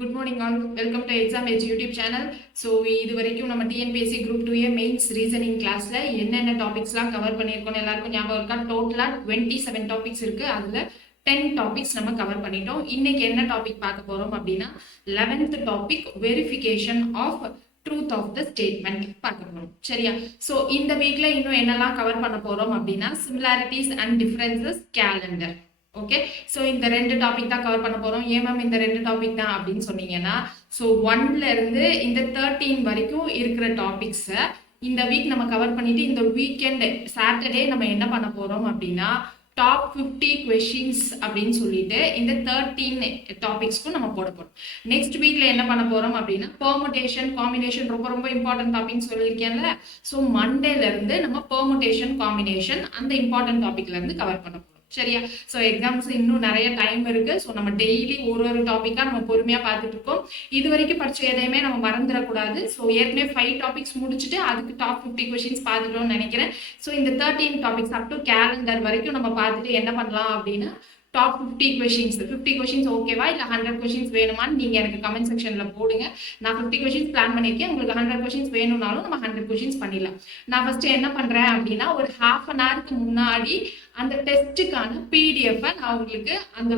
Good morning all. Welcome to Exam Edge YouTube channel. So இது வரைக்கும் நம்ம TNPSC Group 2A mains reasoning கிளாஸ்ல என்னென்ன டாபிக்ஸ்லாம் கவர் பண்ணியிருக்கோம் எல்லாருக்கும் ஞாபகம் இருக்கா? டோட்டலா 27 டாபிக்ஸ் இருக்கு. அதுல 10 டாபிக்ஸ் நம்ம கவர் பண்ணிட்டோம். இன்னைக்கு என்ன டாபிக் பார்க்க போறோம் அப்படின்னா 11th topic verification of truth of the statement பார்க்க போறோம். சரியா? ஸோ இந்த வீக்ல இன்னும் என்னெல்லாம் கவர் பண்ண போறோம் அப்படின்னா similarities and differences calendar. Okay, so இந்த ரெண்டு டாபிக் தான் கவர் பண்ண போறோம். ஏன் மேம் இந்த ரெண்டு டாபிக் தான் அப்படின்னு சொன்னீங்கன்னா, ஸோ 1ல இருந்து இந்த 13 வரைக்கும் இருக்கிற டாபிக்ஸை இந்த வீக் நம்ம கவர் பண்ணிட்டு இந்த வீக்கெண்ட் சாட்டர்டே நம்ம என்ன பண்ண போறோம் அப்படின்னா டாப் 50 கொஷின்ஸ் அப்படின்னு சொல்லிட்டு இந்த 13 டாபிக்ஸ்க்கும் நம்ம போட போறோம். நெக்ஸ்ட் வீக்ல என்ன பண்ண போறோம் அப்படின்னா பெர்முடேஷன் காம்பினேஷன் ரொம்ப ரொம்ப இம்பார்ட்டன்ட் டாபிக் சொல்லியிருக்கேன்ல. ஸோ மண்டேல இருந்து நம்ம பெர்முடேஷன் காம்பினேஷன் அந்த இம்பார்ட்டன்ட் டாபிக்ல இருந்து கவர் பண்ண போறோம். சரியா? ஸோ எக்ஸாம்ஸ் இன்னும் நிறைய டைம் இருக்கு. ஸோ நம்ம டெய்லி ஒரு டாபிக்கா நம்ம பொறுமையா பார்த்துட்டு இருக்கோம். இது வரைக்கும் படிச்ச எதையுமே நம்ம மறந்துடக்கூடாது. ஸோ ஏற்கனவே 5 டாபிக்ஸ் முடிச்சுட்டு அதுக்கு டாப் 50 கொஸ்டின்ஸ் பார்த்துட்டோம்னு நினைக்கிறேன். ஸோ இந்த 13 டாபிக்ஸ் அப் டு கேலண்டர் வரைக்கும் நம்ம பார்த்துட்டு என்ன பண்ணலாம் அப்படின்னா டாப் 50 கொஷின்ஸ் 50 கொஷின்ஸ் ஓகேவா இல்லை 100 கொஷின்ஸ் வேணுமான்னு நீங்கள் எனக்கு கமெண்ட் செக்ஷனில் போடுங்க. நான் 50 கொஷின்ஸ் பிளான் பண்ணியிருக்கேன். உங்களுக்கு 100 கொஷின்ஸ் வேணும்னாலும் நம்ம 100 கொஷின்ஸ் பண்ணிடலாம். நான் ஃபர்ஸ்ட் என்ன பண்ணுறேன் அப்படின்னா ஒரு ½ அன் ஹவருக்கு முன்னாடி அந்த டெஸ்ட்டுக்கான பிடிஎஃப்பை நான் உங்களுக்கு அந்த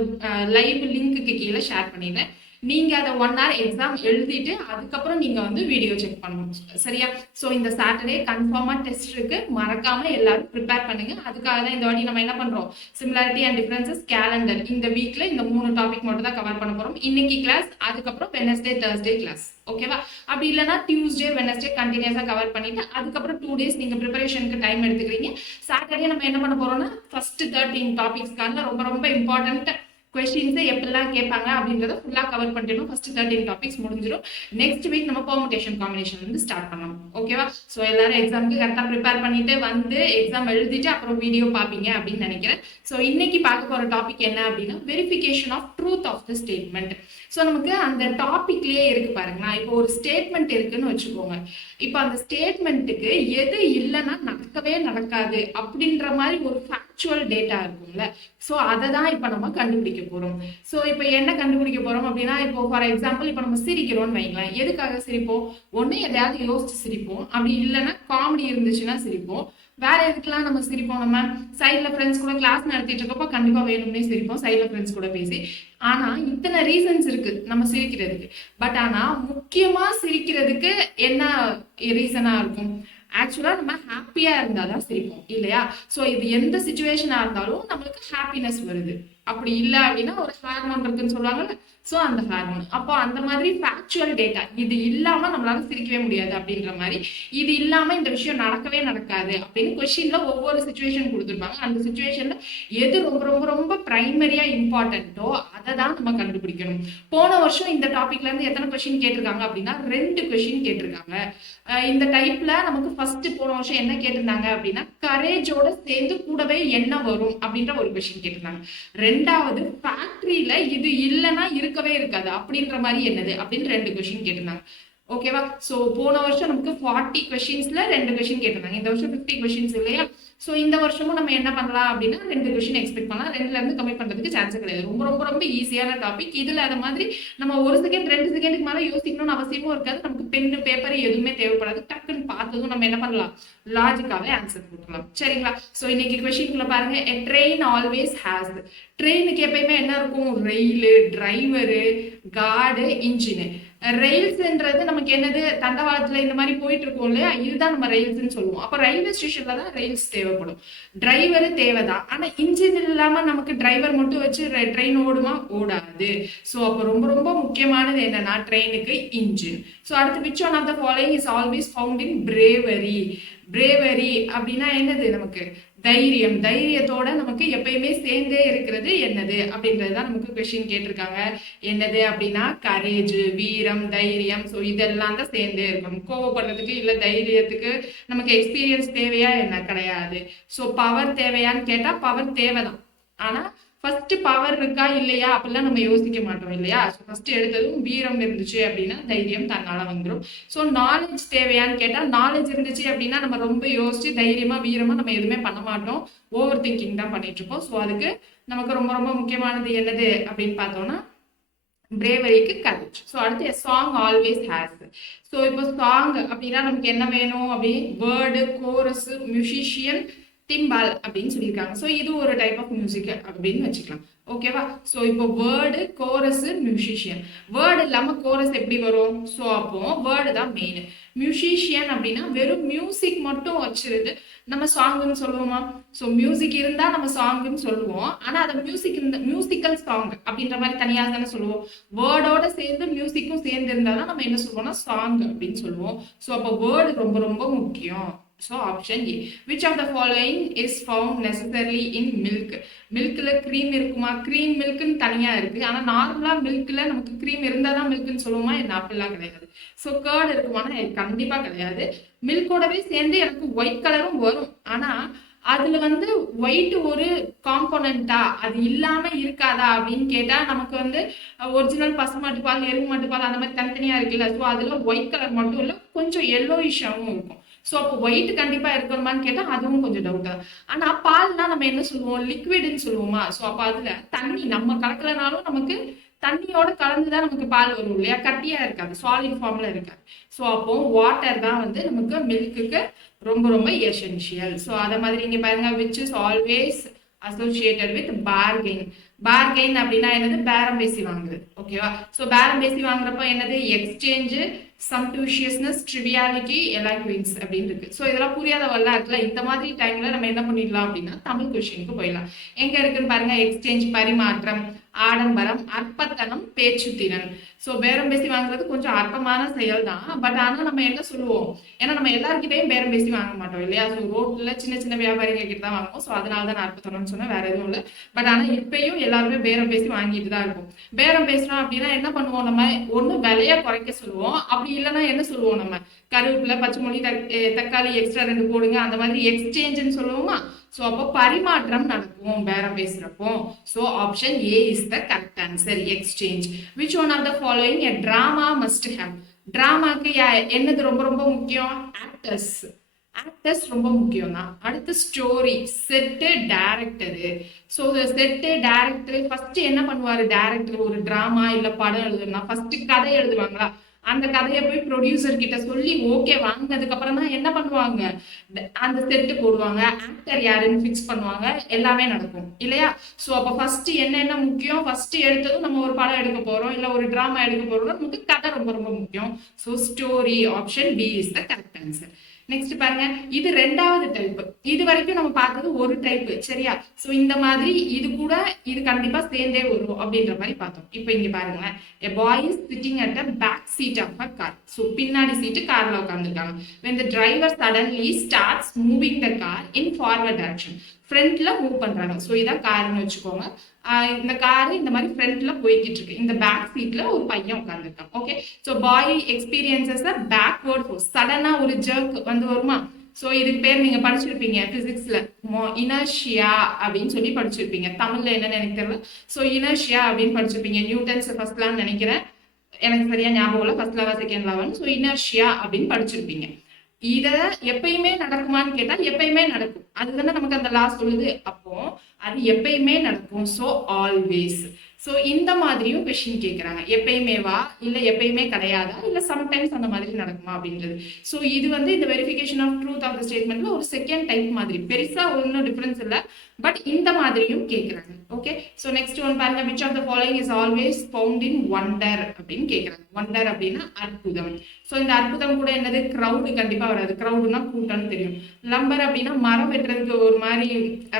லைவ் லிங்க்குக்கு கீழே ஷேர் பண்ணிடுறேன். நீங்க அதை 1 hour எக்ஸாம் எழுதிட்டு அதுக்கப்புறம் நீங்க வந்து வீடியோ செக் பண்ணணும். சரியா? ஸோ இந்த சாட்டர்டே கன்ஃபார்மா டெஸ்ட் இருக்கு. மறக்காம எல்லாரும் ப்ரிப்பேர் பண்ணுங்க. அதுக்காக தான் இந்த வாட்டி நம்ம என்ன பண்றோம் சிமிலாரிட்டி அண்ட் டிஃபரன்சஸ் கேலண்டர் இந்த வீக்ல இந்த 3 டாபிக் மட்டும் தான் கவர் பண்ண போறோம். இன்னைக்கு கிளாஸ், அதுக்கப்புறம் வெனஸ்டே தேர்ஸ்டே கிளாஸ். ஓகேவா? அப்படி இல்லைன்னா டியூஸ்டே வெனஸ்டே கண்டினியூஸா கவர் பண்ணிட்டு அதுக்கப்புறம் 2 days நீங்க ப்ரிப்பரேஷனுக்கு டைம் எடுத்துக்கிறீங்க. சாட்டர்டே நம்ம என்ன பண்ண போறோம்னா ஃபர்ஸ்ட் 13 டாபிக்ஸ்க்கான ரொம்ப ரொம்ப இம்பார்ட்டன்ட் கொஸ்டின்ஸை எப்படிலாம் கேட்பாங்க அப்படின்றத ஃபுல்லாக கவர் பண்ணிடணும். ஃபர்ஸ்ட் 13 டாபிக்ஸ் முடிஞ்சிடும். நெக்ஸ்ட் வீக் நம்ம பெர்முடேஷன் காம்பினேஷன் வந்து ஸ்டார்ட் பண்ணலாம். ஓகேவா? ஸோ எல்லாரும் எக்ஸாமுக்கு கரெக்டாக ப்ரிப்பேர் பண்ணிட்டு வந்து எக்ஸாம் எழுதிட்டு அப்புறம் வீடியோ பார்ப்பீங்க அப்படின்னு நினைக்கிறேன். ஸோ இன்னைக்கு பார்க்க போகிற டாபிக் என்ன அப்படின்னா verification of truth of the statement. So நமக்கு அந்த டாபிக்லேயே இருக்கு பாருங்களா. இப்போ ஒரு ஸ்டேட்மெண்ட் இருக்குன்னு வச்சுக்கோங்க. இப்போ அந்த ஸ்டேட்மெண்ட்டுக்கு எது இல்லைன்னா நடக்கவே நடக்காது அப்படின்ற மாதிரி ஒரு ஃபேக்சுவல் டேட்டா இருக்கும்ல. ஸோ அதை தான் இப்போ நம்ம கண்டுபிடிக்க போறோம். ஸோ இப்போ என்ன கண்டுபிடிக்க போறோம் அப்படின்னா இப்போ ஃபார் எக்ஸாம்பிள் இப்போ நம்ம சிரிக்கிறோம்னு வைங்களேன். எதுக்காக சிரிப்போம்? ஒன்று எதையாவது யோசிச்சு சிரிப்போம். அப்படி இல்லைன்னா காமெடி இருந்துச்சுன்னா சிரிப்போம். வேற எதுக்கெல்லாம் நம்ம சிரிப்போம்? நம்ம சைட்ல ஃப்ரெண்ட்ஸ் கூட கிளாஸ் நடத்திட்டு இருக்கப்போ கண்டிப்பா வேணும்னே சிரிப்போம், சைட்ல ஃப்ரெண்ட்ஸ் கூட பேசி. ஆனா இத்தனை ரீசன்ஸ் இருக்கு நம்ம சிரிக்கிறதுக்கு. பட் ஆனா முக்கியமா சிரிக்கிறதுக்கு என்ன ரீசனா இருக்கும்? ஆக்சுவலா நம்ம ஹாப்பியா இருந்தாதான் சிரிப்போம் இல்லையா? ஸோ இது எந்த சுச்சுவேஷனா இருந்தாலும் நம்மளுக்கு ஹாப்பினஸ் வருது. அப்படி இல்லை அப்படின்னா ஒரு ஹார்மோன் இருக்குன்னு சொல்லுவாங்கல்ல, ஸோ அந்த ஹார்மோன். அப்போ அந்த மாதிரி ஃபேக்சுவல் டேட்டா இது இல்லாம நம்மளால சிரிக்கவே முடியாது அப்படின்ற மாதிரி, இது இல்லாம இந்த விஷயம் நடக்கவே நடக்காது அப்படின்னு கொஸ்டின்ல ஒவ்வொரு சுச்சுவேஷன் கொடுத்துருப்பாங்க. அந்த சுச்சுவேஷன்ல எது ரொம்ப ரொம்ப ரொம்ப பிரைமரியா இம்பார்ட்டன்ட்டோ அதை தான் நம்ம கண்டுபிடிக்கணும். போன வருஷம் இந்த டாபிக்ல இருந்து எத்தனை கொஸ்டின் கேட்டிருக்காங்க அப்படின்னா 2 கொஸ்டின் கேட்டிருக்காங்க. இந்த டைப்ல நமக்கு ஃபர்ஸ்ட் போன வருஷம் என்ன கேட்டிருந்தாங்க அப்படின்னா கரேஜோட சேர்ந்து கூடவே என்ன வரும் அப்படின்ற ஒரு கொஸ்டின் கேட்டிருந்தாங்க. ரெண்டாவது ஃபேக்டரியில இது இல்லைன்னா இருக்கவே இருக்காது அப்படின்ற மாதிரி என்னது அப்படின்னு 2 கொஸ்டின் கேட்டிருந்தாங்க. ஓகேவா? ஸோ போன வருஷம் நமக்கு 40 கொஸ்டின்ஸ்ல 2 கொஸ்டின் கேட்டிருந்தாங்க. இந்த வருஷம் 50 கொஸ்டின்ஸ் இல்லையா? ஸோ இந்த வருஷமும் நம்ம என்ன பண்ணலாம் அப்படின்னா 2 கொஸ்டின் எக்ஸ்பெக்ட் பண்ணலாம். 2ல இருந்து கம்மி பண்றதுக்கு சான்ஸ் கிடையாது. ரொம்ப ரொம்ப ரொம்ப ஈஸியான டாபிக். இதுல அதை மாதிரி நம்ம 1 செகண்ட் 2 செகண்டுக்கு மேலே யோசிக்கணும்னு அவசியமும் இருக்காது. நமக்கு பென்னு பேப்பர் எதுவுமே தேவைப்படாது. டக்குன்னு பார்த்ததும் நம்ம என்ன பண்ணலாம் லாஜிக்காவே ஆன்சர் கொடுக்கலாம். சரிங்களா? ஸோ இன்னைக்கு கொஸ்டின்குள்ள பாருங்க. A train always has. ட்ரெயினுக்கு எப்பயுமே என்ன இருக்கும்? Rail, driver, guard, engine. ரயில்ஸ்ன்றது நமக்கு என்னது? தண்டவாளத்துல இந்த மாதிரி போயிட்டு இருக்கோம் இல்லையா? இதுதான் நம்ம ரயில்ஸ்ன்னு சொல்லுவோம். அப்ப ரயில்வே ஸ்டேஷன்ல தான் ரயில்ஸ் தேவைப்படும். டிரைவர் தேவைதான். ஆனா இன்ஜின் இல்லாம நமக்கு டிரைவர் மட்டும் வச்சு ட்ரெயின் ஓடுமா? ஓடாது. ஸோ அப்போ ரொம்ப ரொம்ப முக்கியமானது என்னன்னா ட்ரெயினுக்கு இன்ஜின். ஸோ அடுத்து which one of the following is always found in bravery. Bravery அப்படின்னா என்னது? நமக்கு தைரியம். தைரியத்தோட நமக்கு எப்பயுமே சேர்ந்தே இருக்கிறது என்னது அப்படின்றதுதான் நமக்கு கொஸ்டின் கேட்டிருக்காங்க. என்னது அப்படின்னா கரேஜ், வீரம், தைரியம். ஸோ இதெல்லாம் தான் சேர்ந்தே இருக்கணும். கோவப்படுறதுக்கு இல்லை தைரியத்துக்கு நமக்கு எக்ஸ்பீரியன்ஸ் தேவையா? என்ன கிடையாது. ஸோ பவர் தேவையான்னு கேட்டா பவர் தேவைதான். ஆனா ஃபர்ஸ்ட் பவர் இருக்கா இல்லையா அப்படிலாம் நம்ம யோசிக்க மாட்டோம் இல்லையா? ஸோ ஃபர்ஸ்ட் எடுத்ததும் வீரம் இருந்துச்சு அப்படின்னா தைரியம் தன்னால வந்துடும். ஸோ நாலேஜ் தேவையான்னு கேட்டால் நாலேஜ் இருந்துச்சு அப்படின்னா நம்ம ரொம்ப யோசிச்சு தைரியமா வீரமா நம்ம எதுவுமே பண்ண மாட்டோம். ஓவர் திங்கிங் தான் பண்ணிட்டு இருப்போம். ஸோ அதுக்கு நமக்கு ரொம்ப ரொம்ப முக்கியமானது என்னது அப்படின்னு பார்த்தோம்னா பிரேவரிக்கு கரேஜ். ஸோ அடுத்து சாங் ஆல்வேஸ் ஹேஸ். ஸோ இப்போ சாங் அப்படின்னா நமக்கு என்ன வேணும் அப்படி வேர்டு, கோரஸ், மியூசிஷியன், டிம்பால் அப்படின்னு சொல்லியிருக்காங்க. ஸோ இது ஒரு டைப் ஆஃப் மியூசிக் அப்படின்னு வச்சுக்கலாம். ஓகேவா? ஸோ இப்போ வேர்டு, கோரஸ், மியூசிஷியன். வேர்டு இல்லாமல் கோரஸ் எப்படி வரும்? ஸோ அப்போ வேர்டு தான் மெயின். மியூசிஷியன் அப்படின்னா வெறும் மியூசிக் மட்டும் வச்சிருந்து நம்ம சாங்குன்னு சொல்லுவோமா? ஸோ மியூசிக் இருந்தா நம்ம சாங்குன்னு சொல்லுவோம். ஆனா அதை மியூசிக்கல் சாங் அப்படின்ற மாதிரி தனியாக தானே சொல்லுவோம். வேர்டோட சேர்ந்து மியூசிக்கும் சேர்ந்து இருந்தாதான் நம்ம என்ன சொல்லுவோம்னா சாங் அப்படின்னு சொல்லுவோம். ஸோ அப்போ வேர்டு ரொம்ப ரொம்ப முக்கியம். So option A. Which of the following is found necessarily in milk? மில்க்ல க்ரீம் இருக்குமா? க்ரீம் மில்க்னு தனியா இருக்கு. ஆனா நார்மலா மில்க்ல நமக்கு க்ரீம் இருந்தாதான் மில்க்னு சொல்லுவோமா? என்ன அப்படிலாம் கிடையாது. ஸோ கேர்டு இருக்குமானா கண்டிப்பா கிடையாது. மில்கோடவே சேர்ந்து எனக்கு ஒயிட் கலரும் வரும். ஆனா அதுல வந்து ஒயிட் ஒரு காம்போனண்டா, அது இல்லாம இருக்காதா அப்படின்னு கேட்டா நமக்கு வந்து ஒரிஜினல் பசுமாட்டு பால், எருமை மாட்டு பால் அந்த மாதிரி தனித்தனியா இருக்குல்ல. ஸோ அதுல ஒயிட் கலர் மட்டும் இல்ல, கொஞ்சம் எல்லோயிஷாவும் இருக்கும். ஸோ அப்போ ஒயிட் கண்டிப்பா இருக்கணுமான்னு கேட்டா அதுவும் கொஞ்சம் டவுட் தான். ஆனா பால்னா நம்ம என்ன சொல்லுவோம்? லிக்விட்னு சொல்லுவோமா? ஸோ அப்போ அதுல தண்ணி நம்ம கலக்கலனாலும் நமக்கு தண்ணியோட கலந்துதான் நமக்கு பால் வரும் இல்லையா? கட்டியா இருக்காது, சாலிட் ஃபார்ம்ல இருக்காது. ஸோ அப்போ வாட்டர் தான் வந்து நமக்கு மில்க்குக்கு ரொம்ப ரொம்ப எசென்ஷியல். ஸோ அதை மாதிரி இங்க பாருங்க, which is always associated with bargain. Bargain அப்படின்னா என்னது? பேரம் பேசி வாங்குறது. ஓகேவா? ஸோ பேரம் பேசி வாங்குறப்ப என்னது? எக்ஸ்சேஞ்சு, சம்டூஷியஸ்னஸ், ட்ரிவியாலிட்டி, எலாக்வின்ஸ் அப்படின்னு இருக்கு. ஸோ இதெல்லாம் புரியாத வரலாற்றுல இந்த மாதிரி டைம்ல நம்ம என்ன பண்ணிடலாம் அப்படின்னா தமிழ் கொஸ்டினுக்கு போயிடலாம். எங்க இருக்குன்னு பாருங்க, எக்ஸ்சேஞ்ச் பரிமாற்றம், ஆடம்பரம், அற்பத்தனம், பேச்சுத்திறன். ஸோ பேரம் பேசி வாங்குறது கொஞ்சம் அற்பமான செயல் தான். பட் ஆனால் நம்ம என்ன சொல்லுவோம்? ஏன்னா நம்ம எல்லாருக்கிட்டையும் பேரம் பேசி வாங்க மாட்டோம் இல்லையா? ஸோ ரோட்ல சின்ன சின்ன வியாபாரிகள் கிட்ட தான் வாங்குவோம். ஸோ அதனால தான் நான் அற்பத்தனம்னு சொன்னேன், வேற எதுவும் இல்லை. பட் ஆனால் இப்பயும் எல்லாருமே பேரம் பேசி வாங்கிட்டு தான் இருக்கும். பேரம் பேசுறோம் அப்படின்னா என்ன பண்ணுவோம்? நம்ம ஒன்று விலையை குறைக்க சொல்லுவோம். அப்படி இல்லைன்னா என்ன சொல்லுவோம்? நம்ம கருவேப்பிலை, பச்சை மொழி, தக்காளி எக்ஸ்ட்ரா 2 போடுங்க, அந்த மாதிரி எக்ஸ்சேஞ்சுன்னு சொல்லுவோமா? ஸோ அப்போ பரிமாற்றம் நடக்கும் பேரம் பேசுறப்போ. So option A is the correct answer, exchange. Which one of the following a drama must have? டிராமாக்கு என்னது ரொம்ப ரொம்ப முக்கியம்? ஆக்டர்ஸ். ஆக்டர்ஸ் ரொம்ப முக்கியம் தான். அடுத்து story, set, director. So set, director first என்ன பண்ணுவாரு? டேரக்டர் ஒரு டிராமா இல்ல படம் எழுதுனா ஃபர்ஸ்ட் கதை எழுதுவாங்களா? அந்த கதையை போய் ப்ரொடியூசர் கிட்ட சொல்லி ஓகே வாங்கினதுக்கு அப்புறம் தான் என்ன பண்ணுவாங்க? அந்த செட்டு போடுவாங்க, ஆக்டர் யாருன்னு ஃபிக்ஸ் பண்ணுவாங்க, எல்லாமே நடக்கும் இல்லையா? ஸோ அப்போ ஃபர்ஸ்ட் என்ன முக்கியம்? ஃபர்ஸ்ட் எடுத்ததும் நம்ம ஒரு படம் எடுக்க போறோம் இல்ல ஒரு டிராமா எடுக்க போறோம்னா நமக்கு கதை ரொம்ப ரொம்ப முக்கியம். So story, option B is the correct answer. Next பாருங்க, இது 2வது டைப். இது வரைக்கும் நம்ம பார்த்தது ஒரு டைப், சரியா? ஸோ இந்த மாதிரி இது கூட இது கண்டிப்பா சேர்ந்தே வரும் அப்படின்ற மாதிரி பார்த்தோம். இப்போ இங்க பாருங்க, a boy is sitting at a back seat of a car. So பின்னாடி சீட்டு கார்ல உட்காந்துருக்காங்க. when the driver suddenly starts moving the car in forward direction. ஃப்ரண்ட்ல மூவ் பண்றாங்க. ஸோ இதான் கார்னு வச்சுக்கோங்க. இந்த கார் இந்த மாதிரி ஃப்ரண்ட்ல போய்கிட்டு இருக்கு. இந்த பேக் சீட்ல ஒரு பையன் உட்காந்துருக்கான். Okay, so bye experiences backward force. சடனா ஒரு ஜர்க் வந்து வருமா? ஸோ இதுக்கு பேர் நீங்க படிச்சிருப்பீங்க பிசிக்ஸ்ல, இனர்ஷியா அப்படின்னு சொல்லி படிச்சிருப்பீங்க. தமிழ்ல என்னன்னு எனக்கு தெரியல. ஸோ இனர்ஷியா அப்படின்னு படிச்சிருப்பீங்க. நியூட்டன்ஸ் ஃபர்ஸ்ட் லான்னு நினைக்கிறேன், எனக்கு சரியா ஞாபகம் இல்லை, first level second level. So inertia அப்படின்னு படிச்சிருப்பீங்க. இத எப்பயுமே நடக்குமான்னு கேட்டா எப்பயுமே நடக்கும். அதுதானே நமக்கு அந்த லா சொல்லுது. அப்போ அது எப்பயுமே நடக்கும். So always. ஸோ இந்த மாதிரியும் கொஸ்டின் கேட்குறாங்க. எப்பயுமேவா, இல்லை எப்பயுமே கிடையாதா, இல்லை சம்டைம்ஸ் அந்த மாதிரி நடக்குமா அப்படின்றது. ஸோ இது வந்து இந்த verification of truth of the ஸ்டேட்மெண்ட்ல ஒரு செகண்ட் டைப் மாதிரி, பெருசா ஒன்றும் டிஃபரன்ஸ் இல்லை. பட் இந்த மாதிரியும் கேட்குறாங்க. ஓகே, ஸோ நெக்ஸ்ட் ஒன் பாருங்க, which of the following is always found in wonder அப்படின்னு கேட்குறாங்க. வண்டர் அப்படின்னா அற்புதம். ஸோ இந்த அற்புதம் கூட என்னது? கிரௌடு கண்டிப்பா வராது. கிரௌடுனா கூட்டம்னு தெரியும். லம்பர் அப்படின்னா மரம் வெட்டுறதுக்கு ஒரு மாதிரி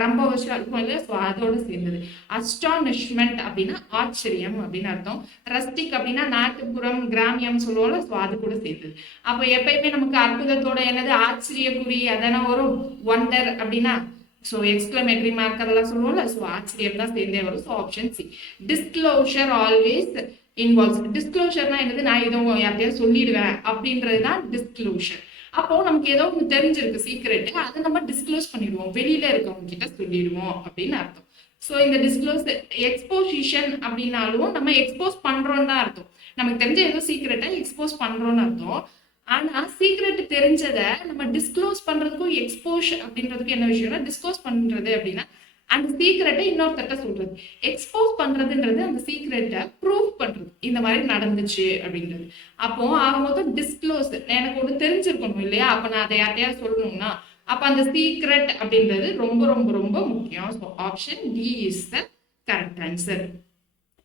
ரொம்ப வருஷம் இருக்கும் இல்லையா? ஸோ அதோட சேர்ந்தது. அஸ்டானிஷ்மெண்ட் அப்படின்னா ஆச்சரியம் அப்படின்னு அர்த்தம். ரஸ்டிக் அப்படின்னா நாட்டுப்புறம், கிராமியம் சொல்லுவோம்ல, ஸோ அது கூட சேர்ந்தது. அப்போ எப்பயுமே நமக்கு அற்புதத்தோட என்னது? ஆச்சரியக்குறி அதான வரும். ஒண்டர் அப்படின்னா ஸோ எக்ஸ்க்ளமேட்டரி மார்க் அதெல்லாம் சொல்லுவோம்ல, ஸோ ஆச்சரியம் தான் சேர்ந்தே வரும். So option C. Disclosure always involves. டிஸ்க்ளோஷர்னா என்னது? நான் ஏதோ யார்ட்டையாவது சொல்லிடுவேன் அப்படின்றது தான் டிஸ்க்ளோஷர். அப்போ நமக்கு ஏதோ ஒன்று தெரிஞ்சிருக்கு சீக்ரெட், அதை நம்ம டிஸ்க்ளோஸ் பண்ணிடுவோம், வெளியில இருக்கவங்க கிட்ட சொல்லிடுவோம் அப்படின்னு அர்த்தம். ஸோ இந்த டிஸ்க்ளோஸ், எக்ஸ்போசிஷன் அப்படின்னாலும் நம்ம எக்ஸ்போஸ் பண்றோம்னு தான் அர்த்தம். நமக்கு தெரிஞ்ச ஏதோ சீக்ரெட்டை எக்ஸ்போஸ் பண்றோம்னு அர்த்தம். ஆனா சீக்ரெட் தெரிஞ்சதை நம்ம டிஸ்க்ளோஸ் பண்றதுக்கும் எக்ஸ்போஷர் அப்படின்றதுக்கும் என்ன விஷயம்னா, டிஸ்க்ளோஸ் பண்றது அப்படின்னா அந்த சீக்ரெட்டை இன்னொருத்தட்ட சொல்றது. எக்ஸ்போஸ் பண்றதுன்றது அந்த சீக்ரெட்டை ப்ரூவ் பண்றது. இந்த மாதிரி நடந்துச்சு அப்படின்றது. அப்போ ஆகும்போது டிஸ்க்ளோஸ் எனக்கு ஒன்று தெரிஞ்சிருக்கணும் இல்லையா? அப்போ நான் அதை யார்ட்டையாவது சொல்லணும்னா அப்போ அந்த சீக்ரெட் அப்படின்றது ரொம்ப ரொம்ப ரொம்ப முக்கியம். So option D is the correct answer.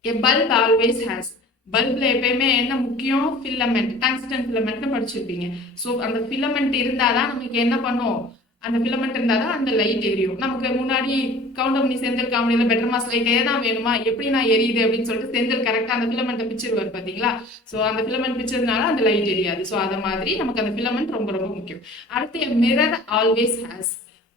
A bulb always has. பல்பில் எப்பயுமே என்ன முக்கியம்? ஃபிலமெண்ட், டங்ஸ்டன் ஃபிலமெண்ட்னு படிச்சிருப்பீங்க. ஸோ அந்த ஃபிலமெண்ட் இருந்தால் தான் நமக்கு என்ன பண்ணும்? அந்த ஃபிலமெண்ட் இருந்தால் தான் அந்த லைட் எரியும். நமக்கு முன்னாடி கவுண்டமணி செந்தில் காமெடியில் பெட்டர் மாஸ் லைட்டே தான் வேணுமா, எப்படி நான் எரியுது அப்படின்னு சொல்லிட்டு செந்தில் கரெக்டாக அந்த ஃபிலமெண்ட்டை பிச்சிருவார் பார்த்தீங்களா? ஸோ அந்த ஃபிலமெண்ட் பிச்சதுனால அந்த லைட் எரியாது. ஸோ அதை மாதிரி நமக்கு அந்த ஃபிலமெண்ட் ரொம்ப ரொம்ப முக்கியம். அடுத்து மிரர் ஆல்வேஸ் ஹேஸ்.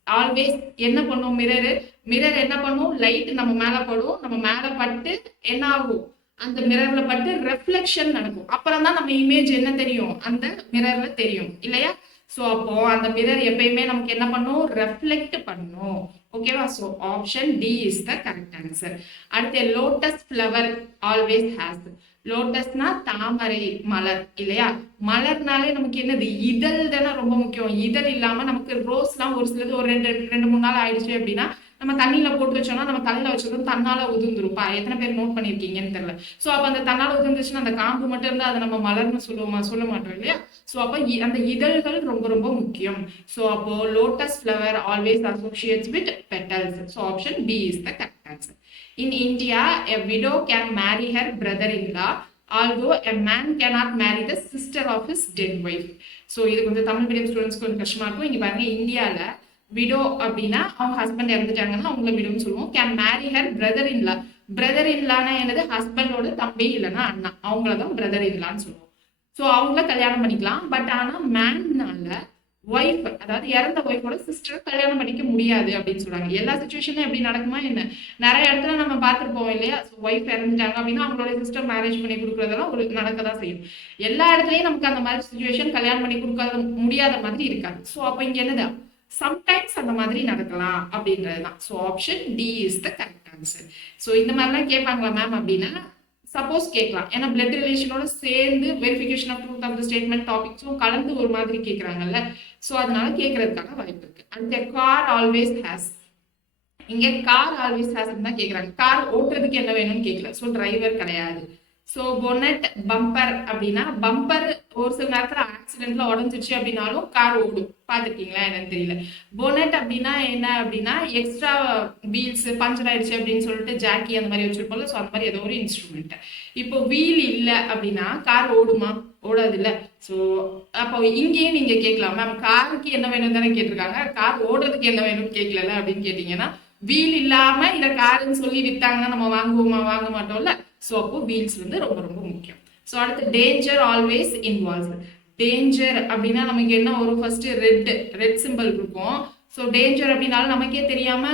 ஆல்வேஸ் என்ன பண்ணும்? மிரர் என்ன பண்ணும்? லைட் நம்ம மேல படும், நம்ம மேல பட்டு என்ன ஆகும்? அந்த மிரர்ல பட்டு ரெஃப்ளெக்ஷன் நடக்கும். அப்புறம் தான் நம்ம இமேஜ் என்ன தெரியும்? அந்த மிரர்ல தெரியும் இல்லையா? ஸோ அப்போ அந்த மிரர் எப்பயுமே நமக்கு என்ன பண்ணும்? ரெஃப்ளெக்ட் பண்ணும். ஓகேவா? So option D is the correct answer. அடுத்து லோட்டஸ் ஃப்ளவர் ஆல்வேஸ் ஹேஸ். லோட்டஸ்னா தாமரை மலர் இல்லையா? மலர்னாலே நமக்கு என்னது? இதழ் தானே ரொம்ப முக்கியம். இதழ் இல்லாம நமக்கு ரோஸ்லாம் ஒரு சிலது ஒரு ரெண்டு மூணு நாள் ஆயிடுச்சு அப்படின்னா நம்ம தண்ணியில போட்டு வச்சோம்னா நம்ம தலையில வச்சதும் தன்னால உதிர்ந்துருப்பா. எத்தனை பேர் நோட் பண்ணிருக்கீங்கன்னு தெரியல. ஸோ அப்போ அந்த தன்னால உதிர்ந்துச்சுன்னா அந்த காம்பு மட்டும் இருந்தா அதை நம்ம மலர்னு சொல்ல மாட்டோம் இல்லையா? ஸோ அப்போ அந்த இதழ்கள் ரொம்ப ரொம்ப முக்கியம். ஸோ அப்போ lotus flower always associates with petals. So option B is the correct answer. In India, a widow can marry her brother-in-law, although a man cannot marry the sister of his dead wife. So இது கொஞ்சம் Tamil medium ஸ்டூடெண்ட்ஸ்க்கு கொஞ்சம் கஷ்டமா இருக்கும். இங்க பாருங்க, இந்தியாவில் widow அப்படின்னா அவங்க ஹஸ்பண்ட் இறந்துட்டாங்கன்னா அவங்கள விடோன்னு சொல்லுவோம். Can marry her brother in law. Brother இன்லானா என்னது? ஹஸ்பண்டோட தம்பி இல்லைன்னா அண்ணா, அவங்களதான் பிரதர் இன்லான்னு சொல்லுவோம். ஸோ அவங்கள கல்யாணம் பண்ணிக்கலாம். பட் ஆனால் மேன்னால ஒய்ஃப், அதாவது இறந்த ஒய்ஃபோட சிஸ்டர் கல்யாணம் பண்ணிக்க முடியாது அப்படின்னு சொல்றாங்க. எல்லா சுச்சுவேஷனும் எப்படி நடக்குமா என்ன? நிறைய இடத்துல நம்ம பார்த்துருப்போம் இல்லையா? ஒய்ஃப் இறந்துட்டாங்க அப்படின்னா அவங்களோட சிஸ்டர் மேரேஜ் பண்ணி கொடுக்குறதெல்லாம் ஒரு நடக்கதான் செய்யும். எல்லா இடத்துலையும் நமக்கு அந்த மாதிரி சுச்சுவேஷன் கல்யாணம் பண்ணி கொடுக்க முடியாத மாதிரி இருக்காது. ஸோ அப்போ இங்க என்னது? சம்டைம்ஸ் அந்த மாதிரி நடக்கலாம் அப்படின்றது தான். So option D is the correct answer. So இந்த மாதிரிலாம் கேட்பாங்களா மேம் அப்படின்னா சப்போஸ் கேட்கலாம். ஏன்னா பிளட் ரிலேஷனோட சேர்ந்து verification of truth of the statement டாபிக்ஸும் கலந்து ஒரு மாதிரி கேட்குறாங்கல்ல. ஸோ அதனால கேட்கறதுக்கான வாய்ப்பு இருக்கு. அந்த கார் ஆல்வேஸ் ஹேஸ். இங்க கார் ஆல்வேஸ் ஹேஸ் தான் கேட்குறாங்க. கார் ஓட்டுறதுக்கு என்ன வேணும்னு கேட்கல. ஸோ டிரைவர் கிடையாது. ஸோ பொனட், பம்பர் அப்படின்னா பம்பர் ஒரு சில நேரத்தில் ஆக்சிடென்ட்ல உடஞ்சிருச்சு அப்படின்னாலும் கார் ஓடும். பார்த்துருக்கீங்களா என்னன்னு தெரியல. பொனட் அப்படின்னா என்ன அப்படின்னா எக்ஸ்ட்ரா வீல்ஸ் பஞ்சர் ஆயிடுச்சு அப்படின்னு சொல்லிட்டு ஜாக்கி அந்த மாதிரி வச்சிருப்போம்ல. ஸோ அந்த மாதிரி ஏதோ ஒரு இன்ஸ்ட்ருமெண்ட். இப்போ வீல் இல்லை அப்படின்னா கார் ஓடுமா? ஓடாது இல்ல. ஸோ அப்போ இங்கேயும் நீங்க கேட்கலாம், மேம் காருக்கு என்ன வேணும் தானே கேட்டிருக்காங்க, கார் ஓடுறதுக்கு என்ன வேணும்னு கேட்கல அப்படின்னு கேட்டீங்கன்னா வீல் இல்லாம இதை காருன்னு சொல்லி வித்தாங்கன்னா நம்ம வாங்குவோமா? வாங்க மாட்டோம்ல. ஸோ அப்போ வீல்ஸ் வந்து ரொம்ப ரொம்ப முக்கியம். ஸோ அடுத்து டேஞ்சர் ஆல்வேஸ் இன்வால்வ்ஸ். டேஞ்சர் அப்படின்னா நமக்கு என்ன வரும்? ஃபர்ஸ்ட் ரெட் சிம்பிள் இருக்கும். ஸோ டேஞ்சர் அப்படின்னாலும் நமக்கே தெரியாம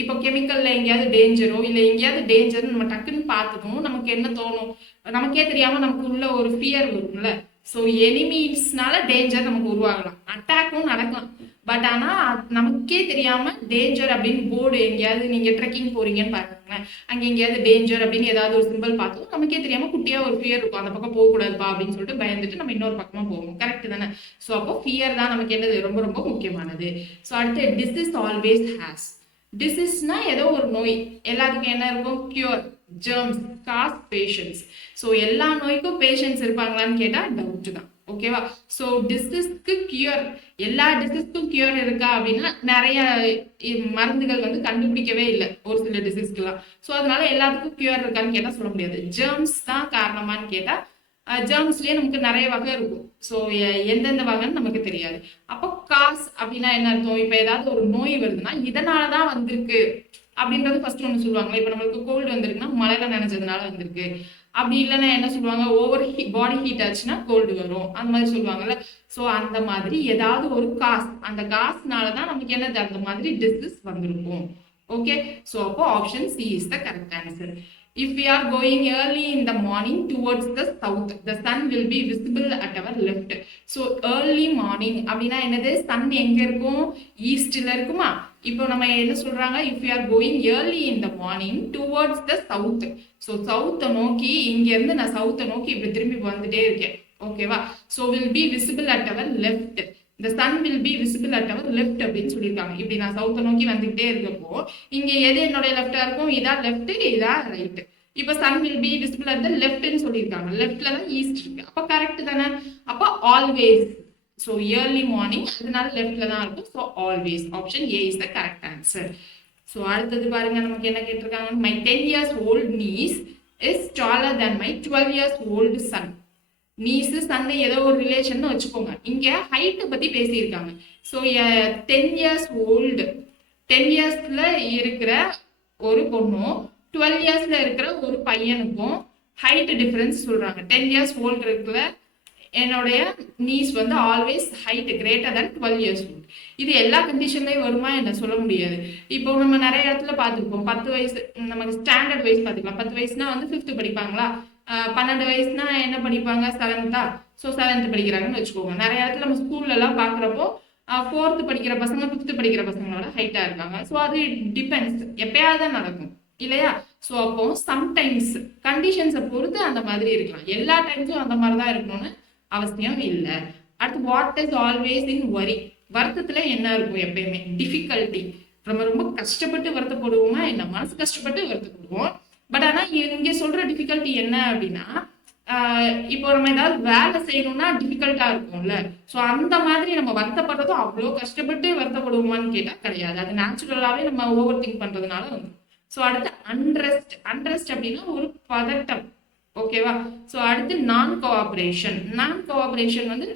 இப்போ கெமிக்கல்ல எங்கேயாவது டேஞ்சரோ இல்லை எங்கேயாவது டேஞ்சர் நம்ம டக்குன்னு பார்த்ததும் நமக்கு என்ன தோணும்? நமக்கே தெரியாம நமக்கு உள்ள ஒரு ஃபியர் வரும்ல. ஸோ எனிமீஸ்னால டேஞ்சர் நமக்கு உருவாகலாம், அட்டாக்கும் நடக்கலாம். பட் ஆனால் நமக்கே தெரியாம டேஞ்சர் அப்படின்னு போர்டு எங்கேயாவது நீங்க ட்ரெக்கிங் போறீங்கன்னு பாருங்களேன், அங்கே எங்கேயாவது டேஞ்சர் அப்படின்னு ஏதாவது ஒரு சிம்பிள் பார்த்தோம் நமக்கே தெரியாம குட்டியா ஒரு ஃபியர் இருக்கும், அந்த பக்கம் போகக்கூடாதுப்பா அப்படின்னு சொல்லிட்டு பயந்துட்டு நம்ம இன்னொரு பக்கமா போவோம். கரெக்ட் தானே? ஸோ அப்போ ஃபியர் தான் நமக்கு என்னது? ரொம்ப ரொம்ப முக்கியமானது. ஸோ அடுத்து டிசீஸ் ஆல்வேஸ் ஹேஸ். டிசீஸ்னா ஏதோ ஒரு நோய், எல்லாத்துக்கும் என்ன இருக்கும்? Cure, germs, cause, patients. So எல்லா நோய்க்கும் பேஷன்ஸ் இருப்பாங்களான்னு கேட்டால் டவுட் தான். ஓகேவா? ஸோ டிசீஸ்க்கு கியூர், எல்லா டிசீஸ்க்கும் கியூர் இருக்கா அப்படின்னா நிறைய மருந்துகள் வந்து கண்டுபிடிக்கவே இல்லை ஒரு சில டிசீஸ்க்குலாம். ஸோ அதனால எல்லாத்துக்கும் கியூர் இருக்கான்னு கேட்டால் சொல்ல முடியாது. ஜெர்ம்ஸ் தான் காரணமான்னு கேட்டால் ஜெர்ம்ஸ்லேயே நமக்கு நிறைய வகை இருக்கும். ஸோ எந்தெந்த வகைன்னு நமக்கு தெரியாது. அப்போ காஸ் அப்படின்னா என்ன அர்த்தம்? இப்போ ஏதாவது ஒரு நோய் வருதுன்னா இதனால தான் வந்திருக்கு அப்படின்றது ஃபர்ஸ்ட் ஒன்று சொல்லுவாங்க. இப்போ நம்மளுக்கு கோல்டு வந்திருக்குன்னா மழையில நினைச்சதுனால வந்திருக்கு. அப்படி இல்லைன்னா என்ன சொல்லுவாங்க? ஓவர் பாடி ஹீட் ஆச்சுன்னா கோல்டு வரும், அந்த மாதிரி சொல்லுவாங்கல்ல. ஸோ அந்த மாதிரி ஏதாவது ஒரு காஸ், அந்த காஸ்னால தான் நமக்கு என்னது? அந்த மாதிரி டிசீஸ் வந்திருக்கும். ஓகே. ஸோ அப்போ option C is the correct answer. If we are going early in the morning towards the south, the sun will be visible at our left. So early morning அப்படின்னா என்னது? Sun எங்க இருக்கும்? ஈஸ்ட்ல இருக்குமா? இப்போ நம்ம என்ன சொல்றாங்க? If we are going early in the morning towards the south. So சவுத்தை நோக்கி, இங்க இருந்து நான் சவுத்தை நோக்கி இப்படி திரும்பி வந்துட்டே இருக்கேன். ஓகேவா? So will be visible at our left. The sun will be visible at our left அப்படின்னு சொல்லியிருக்காங்க. இப்படி நான் சவுத்தை நோக்கி வந்துகிட்டே இருக்கப்போ இங்க எது என்னுடைய லெஃப்டா இருக்கும்? இதா லெஃப்ட், இதா ரைட். இப்போ sun will be visible at the லெஃப்ட்னு சொல்லியிருக்காங்க, லெஃப்ட்ல தான் ஈஸ்ட் இருக்கு, அப்போ கரெக்ட் தானே. அப்போ ஆல்வேஸ், ஸோ இயர்லி மார்னிங், அதனால லெஃப்ட்ல தான் இருக்கும். So always, option A is the correct answer. So அடுத்தது பாருங்க, நமக்கு என்ன கேட்டிருக்காங்க, my 10 years old niece is taller than my 12 years old son. Niece son ஏதோ ஒரு ரிலேஷன் வச்சுக்கோங்க. இங்க ஹைட் பத்தி பேசியிருக்காங்க. ஸோ 10 years old, 10 yearsல இருக்கிற ஒரு பொண்ணும் 12 yearsல இருக்கிற ஒரு பையனுக்கும் ஹைட் டிஃபரன்ஸ் சொல்றாங்க. 10 years old இருக்கிற என்னுடைய நீஸ் வந்து always height greater than 12 years old. இது எல்லா கண்டிஷன்லயும் வருமா என்ன சொல்ல முடியாது. இப்போ நம்ம நிறைய இடத்துல பார்த்துருப்போம், 10 வயசு நமக்கு ஸ்டாண்டர்ட் வைஸ் பார்த்துக்கலாம். 10 வயசுனா வந்து 5th படிப்பாங்களா, 12 வயசுனா என்ன படிப்பாங்க, 7th. ஸோ 7th படிக்கிறாங்கன்னு வச்சுக்கோங்க. நிறைய இடத்துல நம்ம ஸ்கூல்ல எல்லாம் பார்க்குறப்போ 4th படிக்கிற பசங்க 5th படிக்கிற பசங்களோட ஹைட்டா இருக்காங்க. ஸோ அது டிபெண்ட்ஸ், எப்பயாவது தான் நடக்கும் இல்லையா. ஸோ அப்போ சம்டைம்ஸ் கண்டிஷன்ஸை பொறுத்து அந்த மாதிரி இருக்கலாம், எல்லா டைம்ஸும் அந்த மாதிரி தான் இருக்கணும்னு அவசியம் இல்லை. அடுத்து, வாட் இஸ் ஆல்வேஸ் இன் வரி, வருத்தத்துல என்ன இருக்கும் எப்பயுமே, டிஃபிகல்ட்டி. நம்ம ரொம்ப கஷ்டப்பட்டு வருத்தப்படுவோமா என்ன, மனசு கஷ்டப்பட்டு வருத்தப்படுவோம். பட் ஆனா இங்க சொல்ற டிஃபிகல்ட்டி என்ன அப்படின்னா, இப்போ நம்ம ஏதாவது வேலை செய்யணும்னா டிஃபிகல்ட்டா இருக்கும்ல. ஸோ அந்த மாதிரி நம்ம வருத்தப்படுறதும் அவ்வளோ கஷ்டப்பட்டு வருத்தப்படுவோமான்னு கேட்டா கிடையாது, அது நேச்சுரலாவே நம்ம ஓவர் திங்க் பண்றதுனால வந்து. ஸோ அடுத்து அன்ரெஸ்ட், அன்ரெஸ்ட் அப்படின்னா ஒரு பதட்டம், ஓகேவா. ஸோ அடுத்து நான் கோஆபரேஷன், நான் கோஆபரேஷன் வந்து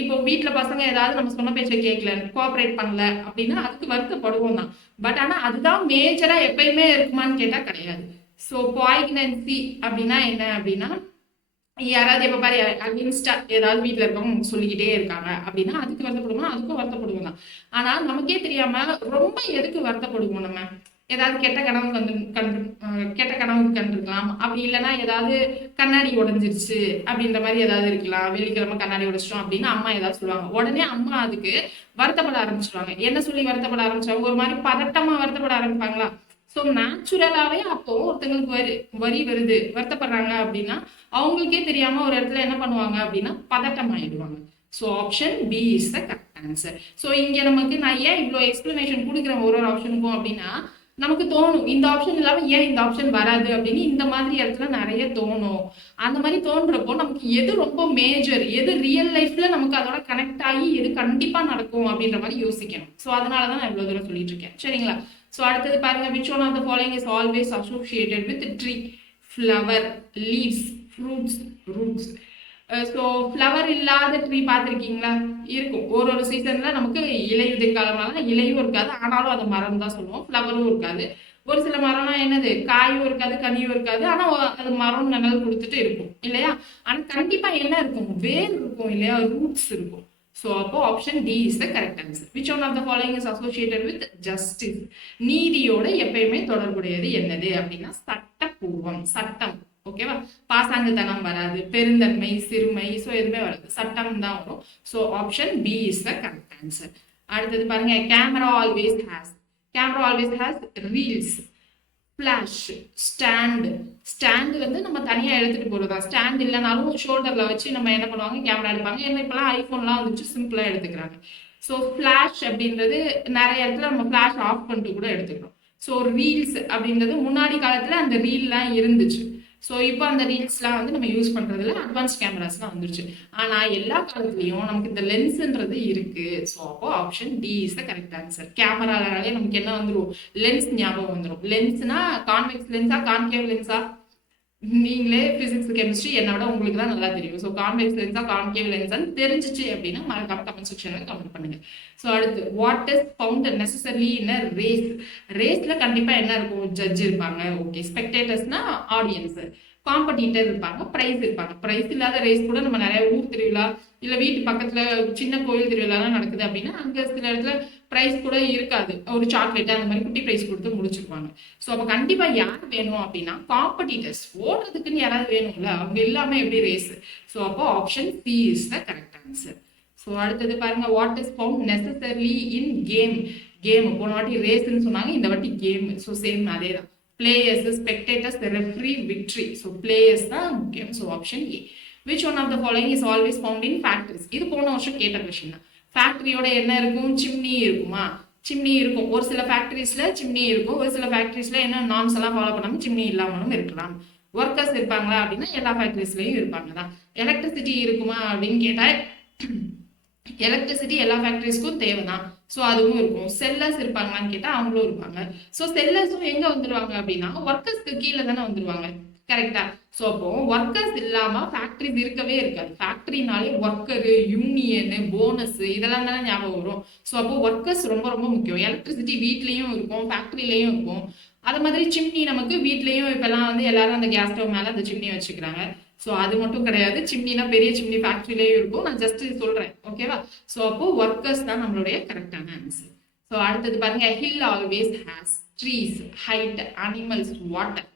இப்போ வீட்டில் பசங்க ஏதாவது நம்ம சொன்ன பேச்சை கேட்கல, கோஆபரேட் பண்ணல அப்படின்னா அதுக்கு வருத்தப்படுவோம் தான். பட் ஆனால் அதுதான் மேஜரா எப்பயுமே இருக்குமான்னு கேட்டால் கிடையாது. ஸோ பாய்க்னன்சி அப்படின்னா என்ன அப்படின்னா, யாராவது எப்போ பாரு அகென்ஸ்டா ஏதாவது வீட்டில் இருக்கவங்க சொல்லிக்கிட்டே இருக்காங்க அப்படின்னா அதுக்கு வருத்தப்படுவோம், அதுக்கும் வருத்தப்படுவோம் தான். ஆனால் நமக்கே தெரியாம ரொம்ப எதுக்கு வருத்தப்படுவோம், நம்ம ஏதாவது கெட்ட கனவு கெட்ட கனவு கண்டிருக்கலாம், அப்படி இல்லைன்னா ஏதாவது கண்ணாடி உடஞ்சிருச்சு அப்படின்ற மாதிரி ஏதாவது இருக்கலாம். வெள்ளிக்கிழமை கண்ணாடி உடைச்சிட்டோம் அப்படின்னு அம்மா ஏதாவது சொல்லுவாங்க, உடனே அம்மா அதுக்கு வருத்தப்பட ஆரம்பிச்சிருவாங்க. என்ன சொல்லி வருத்தப்பட ஆரம்பிச்சாங்க, ஒரு மாதிரி பதட்டமா வருத்தப்பட ஆரம்பிப்பாங்களா. ஸோ நேச்சுரலாவே அப்போ ஒருத்தங்களுக்கு வரி வருது, வருத்தப்படுறாங்க அப்படின்னா அவங்களுக்கே தெரியாம ஒரு இடத்துல என்ன பண்ணுவாங்க அப்படின்னா பதட்டம் ஆயிடுவாங்க. So option B is the correct answer. So இங்க நமக்கு நான் ஏன் இவ்வளோ எக்ஸ்பிளனேஷன் கொடுக்குறேன் ஒரு ஆப்ஷனுக்கும் அப்படின்னா, நமக்கு தோணும் இந்த ஆப்ஷன் இல்லாம ஏன் இந்த ஆப்ஷன் வராது அப்படின்னு, இந்த மாதிரி இடத்துல நிறைய தோணும். அந்த மாதிரி தோன்றப்போ நமக்கு எது ரொம்ப மேஜர், எது ரியல் லைஃப்ல நமக்கு அதோட கனெக்ட் ஆகி எது கண்டிப்பா நடக்கும் அப்படின்ற மாதிரி யோசிக்கணும். ஸோ அதனாலதான் நான் இவ்வளவு தூரம் சொல்லிட்டு இருக்கேன், சரிங்களா. ஸோ அடுத்தது பாருங்க, which one of the following is always associated with tree, flower, leaves, fruits, roots. So flower இல்லாத ட்ரீ பார்த்துருக்கீங்களா, இருக்கும். ஒரு ஒரு சீசன்ல நமக்கு இலையுதிர் காலம்னால இலையும் இருக்காது, ஆனாலும் அது மரம் தான் சொல்லுவோம், ஃப்ளவரும் இருக்காது. ஒரு சில மரம்னா என்னது, காயும் இருக்காது கனியும் இருக்காது, ஆனால் அது மரம் நிழல் கொடுத்துட்டு இருக்கும் இல்லையா. ஆனால் கண்டிப்பா என்ன இருக்கும், வேர் இருக்கும் இல்லையா, ரூட்ஸ் இருக்கும். ஸோ அப்போ option D is the correct answer. Which one of the following is associated with justice, நீதியோட எப்பயுமே தொடர்புடையது என்னது அப்படின்னா சட்டப்பூர்வம், சட்டம், ஓகேவா. பாசாங்குத்தனம் வராது, பெருந்தன்மை, சிறுமை, ஸோ எதுவுமே வராது, சட்டம் தான் வரும். So option B is the correct answer. அடுத்தது பாருங்க, camera always has reels, flash, stand வந்து நம்ம தனியா எடுத்துட்டு போறதா. ஸ்டாண்ட் இல்லைனாலும் ஷோல்டர்ல வச்சு நம்ம என்ன பண்ணுவாங்க, கேமரா எடுப்பாங்க. ஏன்னா இப்பெல்லாம் ஐபோன்லாம் வந்துச்சு, சிம்பிளா எடுத்துக்கிறாங்க. ஸோ ஃபிளாஷ் அப்படின்றது நிறைய இடத்துல நம்ம ஃபிளாஷ் ஆஃப் பண்ணிட்டு கூட எடுத்துக்கிறோம். ஸோ ரீல்ஸ் அப்படின்றது முன்னாடி காலத்துல அந்த ரீல்லாம் இருந்துச்சு. ஸோ இப்போ அந்த ரீல்ஸ்லாம் வந்து நம்ம யூஸ் பண்றதுல அட்வான்ஸ் கேமராஸ்லாம் வந்துருச்சு. ஆனா எல்லா காலத்துலயும் நமக்கு இந்த லென்ஸ்ன்றது இருக்கு. ஸோ அப்போ option D is the correct answer. கேமராலே நமக்கு என்ன வந்துடும், லென்ஸ் ஞாபகம் வந்துடும். லென்ஸ்னா கான்வெக்ஸ் லென்ஸா கான்கேவ் லென்ஸா, நீங்களே பிசிக்ஸ் கெமிஸ்ட்ரி என்னோட உங்களுக்கு தான் நல்லா தெரியும். ஸோ கான்வெக்ஸ் லென்ஸா கான்கேவ் லென்ஸான்னு தெரிஞ்சிச்சு அப்படின்னா மறக்காம கமெண்ட் செக்ஷன்ல கமெண்ட் பண்ணுங்க. ஸோ அடுத்து, what is found necessary in a race, ரேஸ்ல கண்டிப்பா என்ன இருக்கும், ஜட்ஜ் இருப்பாங்க, ஓகே. ஸ்பெக்டேட்டர்ஸ்னா ஆடியன்ஸ், காம்படிட்டர் இருப்பாங்க, பிரைஸ் இருப்பாங்க. பிரைஸ் இல்லாத ரேஸ் கூட நம்ம நிறைய ஊர் திருவிழா இல்ல வீட்டு பக்கத்துல சின்ன கோயில் திருவிழாலாம் நடக்குது அப்படின்னா அங்க சில இடத்துல பிரைஸ் கூட இருக்காது, ஒரு சாக்லேட் அந்த மாதிரி குட்டி பிரைஸ் கொடுத்து முடிச்சிருப்பாங்க. ஸோ அப்போ கண்டிப்பா யார் வேணும் அப்படின்னா காம்படிட்டர்ஸ், ஓடுறதுக்குன்னு யாராவது வேணும்ல, அவங்க எல்லாமே எப்படி ரேஸ். ஸோ அப்போ option C is the correct answer. So அடுத்தது பாருங்க, what is found necessary in game, போன வாட்டி ரேஸ்ன்னு சொன்னாங்க, இந்த வாட்டி கேம். ஸோ சேம் அதே தான், players, spectators, referee, victory. So players தான் முக்கியம். So option A. Which one of the following is always found in factories, இது போன வருஷம் கேட்ட கொஸ்டின் தான். ஃபேக்டரியோட என்ன இருக்கும், சிம்னி இருக்குமா. சிம்னி இருக்கும். ஒரு சில ஃபேக்டரிஸ்ல சிம்னி இருக்கும், ஒரு சில ஃபேக்டரிஸ்ல என்ன நார்ம்ஸ் எல்லாம் ஃபாலோ பண்ணாம சிம்னி இல்லாமலும் இருக்கலாம். ஒர்க்கர்ஸ் இருப்பாங்களா அப்படின்னா எல்லா ஃபேக்டரிஸ்லயும் இருப்பாங்க தான். எலக்ட்ரிசிட்டி இருக்குமா அப்படின்னு கேட்டா எலக்ட்ரிசிட்டி எல்லா ஃபேக்டரிஸ்க்கும் தேவைதான். ஸோ அதுவும் இருக்கும். செல்லர்ஸ் இருப்பாங்களான்னு கேட்டா அவங்களும் இருப்பாங்க. ஸோ செல்லர்ஸும் எங்க வந்துருவாங்க அப்படின்னா ஒர்க்கர்ஸ்க்கு கீழே தானே வந்துருவாங்க. கரெக்டா? ஸோ அப்போ ஒர்க்கர்ஸ் இல்லாம ஃபேக்டரிஸ் இருக்கவே இருக்காது. ஃபேக்டரினாலே ஒர்க்கரு, யூனியனு, போனஸ் இதெல்லாம் தானே ஞாபகம் வரும். ஸோ அப்போ ஒர்க்கர்ஸ் ரொம்ப ரொம்ப முக்கியம். எலக்ட்ரிசிட்டி வீட்லயும் இருக்கும், ஃபேக்டரியிலையும் இருக்கும். அது மாதிரி சிம்னி நமக்கு வீட்லயும் இப்பெல்லாம் வந்து எல்லாரும் அந்த கேஸ் ஸ்டவ் மேல அந்த சிம்னி வச்சுக்கிறாங்க. ஸோ அது மட்டும் கிடையாது. சிம்னினா பெரிய சிம்னி ஃபேக்டரியிலேயும் இருக்கும். நான் ஜஸ்ட் சொல்றேன். ஓகேவா? ஸோ அப்போ ஒர்க்கர்ஸ் தான் நம்மளுடைய கரெக்டான ஆன்சர். ஸோ அடுத்தது பாருங்க, hill always has trees, height, animals, water.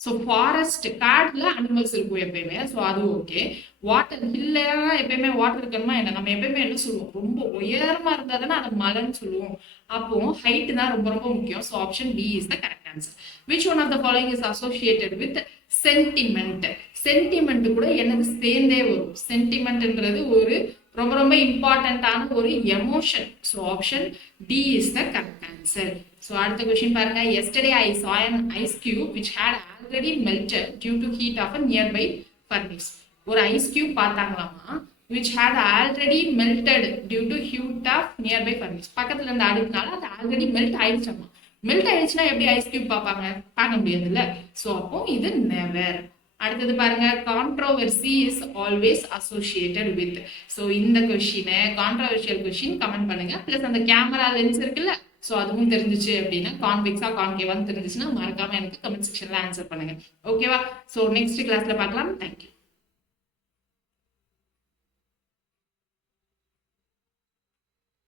So forest காடுல அனிமல்ஸ் இருக்கும் எப்பயுமே. ஸோ அது ஓகே. வாட்டர் ஹில்ல எப்பயுமே வாட்டர் இருக்கணுமா என்ன? நம்ம எப்பயுமே என்ன சொல்லுவோம்? ரொம்ப உயரமா இருந்தா தானே அதை மலைன்னு சொல்லுவோம். அப்போ ஹைட் தான் ரொம்ப ரொம்ப முக்கியம். So option B is the correct answer. Which one of the following is associated with sentiment? Sentiment கூட என்னது சேர்ந்தே வரும். சென்டிமெண்ட்ன்றது ஒரு ரொம்ப ரொம்ப இம்பார்ட்டன்டான ஒரு emotion. So option D is the correct answer. So அடுத்த கொஸ்டின் பாருங்க. Yesterday I saw an ice cube which had already melted due to heat of a nearby furnace. ஒரு ஐஸ் கியூப் பார்த்தாங்களாமா, which had already melted due to heat of nearby furnace. பக்கத்துல இருந்த அடுக்குனால அது already melt ஆயிடுச்சாமா. Melt ஆயிடுச்சுன்னா எப்படி ice cube பார்ப்பாங்க? பார்க்க முடியாதுல்ல. ஸோ அப்போ இது நெவர். அடுத்தது பாருங்க, controversy is always associated with. So இந்த கொஸ்டினை கான்ட்ரோவர்ஷியல் கொஸ்டின் கமெண்ட் பண்ணுங்க. பிளஸ் அந்த கேமரா லென்ஸ் இருக்குல்ல, ஸோ அதுவும் தெரிஞ்சிச்சு அப்படின்னா கான்வெக்ஸா கான்கேவான்னு தெரிஞ்சிச்சுன்னா மறக்காம எனக்கு கமெண்ட் செக்ஷன்ல ஆன்சர் பண்ணுங்க. ஓகேவா? ஸோ நெக்ஸ்ட் கிளாஸ்ல பார்க்கலாம். தேங்க்யூ.